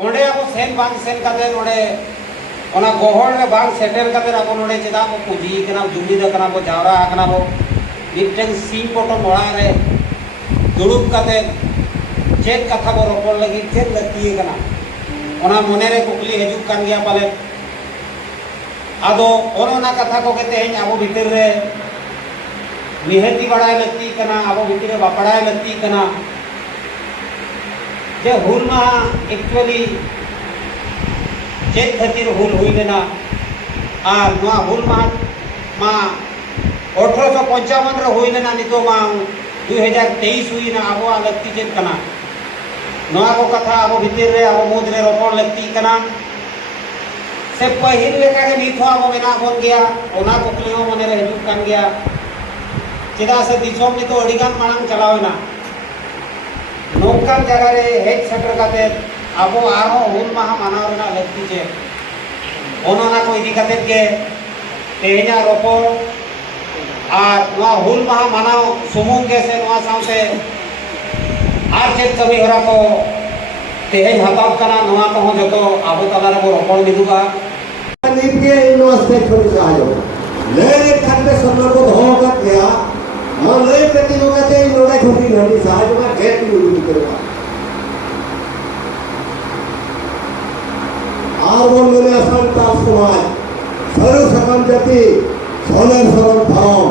ओंडे अब सेन बांग सेन काते ओंडे ओना गोहड़ रे बांग सेटर काते अब ओंडे चेदा बो पुजी कना जुमी द कना बो जावरा कना बो मिटन सी पोटो मोड़ा रे दुड़ुब काते चेक कथा बो रोपड़ लगी चेक लती कना ओना मने रे कुकली हजुक कान गया पाले आदो ओना कथा को केते हेñ अब भीतर रे निहती बड़ाय लती कना अब भीतर रे बापड़ाय लती कना जे हुल मा एक्चुअली चेक खातिर हुल हुई लेना और नवा हुल मा 1855 रे हुई लेना नितो मा 2023 हुई ना अब लगती चेक कना नवा को कथा अब भीतर रे अब मुद रे रोपड़ लगती कना से पहिल लेका के निथो अब मेना बन गया ओना कुकली हो मने रे हजुक कान गया चेदा से दिसोम नि तो अडिगान मांग चलावेना नौकान जगह रे हेड सेटर काते अब आरो हुल माह मानाव रेना लगती जे ओना को इदी काते के तेहेना रोपड़ और नवा हुल माह मानाव सुमुंग के से नवा साउते आर चेक कमी हरा को तेहेन हताब कना नवा को हो जतो अब तला रे रोपड़ मिदुगा नीत के इन स्टेट पर साजो ले खाते सब को धो कर गया और ले कति लोग आते लोड़ा छोटी छोटी साज का गेट यूज करवा और वो मेरे असंता समाज सर्व सकम जाति सोनर सरल धर्म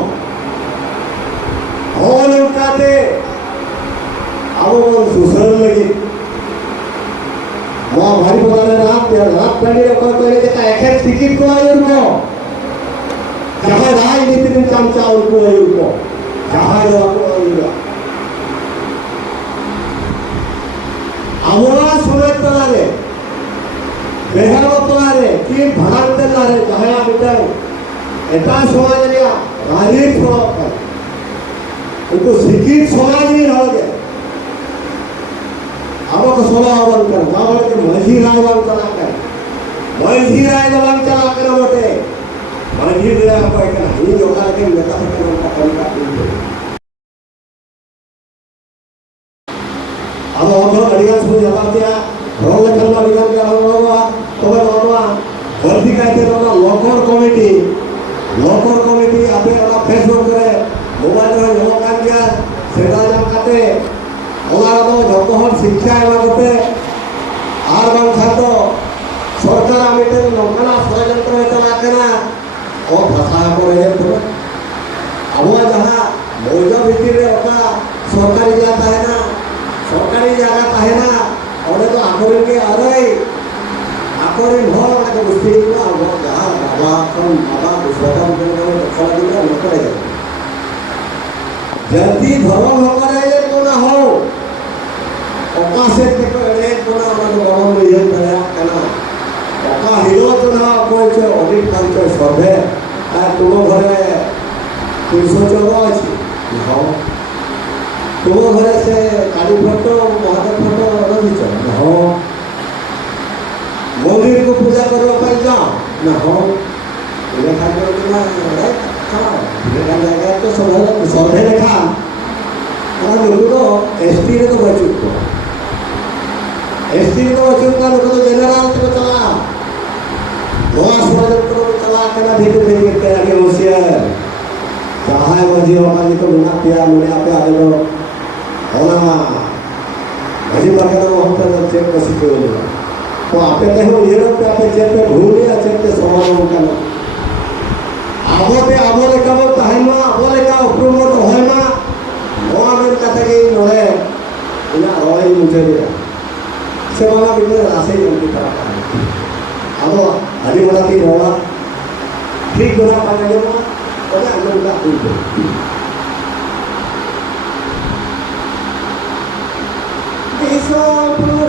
और उनकाते अब वो सुसर लगी वो भारी बताने रात पहले को करे के एक टिकट को आयो उनको जहां राजनीति में चमचा उनको आयो उनको जहां को आयो আমরা সুরের তলারে বেহার তলারে কি ভাড়ার তলারে জহায়া বিটাও এটা সমাজ নিয়া গালির সমাজ उनको शिक्षित समाज नहीं हो गया अब को सोला बन कर गावल के मझी राय बन चला कर मझी राय बन चला कर बोटे मझी राय को एक ही योगा के नेता के उनका तरीका अब और अड़िया सुन जवाब दिया रोल करना विधान का होगा तो बाबा भर्ती कहते ना लोकल कमिटी आपे वाला फेसबुक करे मोबाइल में लोग आ गया सेटा जम काते ओला तो जब हम शिक्षा एवं करते आर बांग खातो सरकार आमिते नौकना षड्यंत्र चला करना और भाषा करे तो अब जहां मौजा भीतर रे ओका सरकारी जाता है ना सरकारी जगह है ना और तो आखिर के अरे आखिर भर ना मुश्किल ना वो जहां बाबा कम बाबा विश्वकर्मा के चला दिया न करे जल्दी धर्म होकर को ना हो ओका से रे को ना तो गरम में ये करया कना ओका हिलो तो ना कोई से ऑडिट कर के सर्वे आ तुम घरे 314 अछि हो तुम घरे से काली फोटो महादेव फोटो रही हो मंदिर को पूजा करवा पाई जाओ ना हो ये खातिर ना रे खाओ ये जगह तो सब सर्वे लेखा और लोग तो एसटी रे तो बचुक को एसटी को बचुक का लोग तो जनरल को चला गोवा समाज को चला करना भीतर में करते आगे होशियार चाहे वजी वाली तो मुना पिया मुना पे आ लो ओना वजी बाके तो हम तो चेक कर सकते हो तो आपे कहो ये लोग पे आपे चेक पे भूल या चेक पे सवाल होगा ना आबो ले कबो तहमा आबो ले का प्रोमोट होय ना नवा में कथा के नोरे इना रोय मुझे दिया से वाला बिना रासे उनकी तरफ आबो हरी वाला की रोवा ठीक दोना पाने जो ना तो अंदर का कुल इसो पुर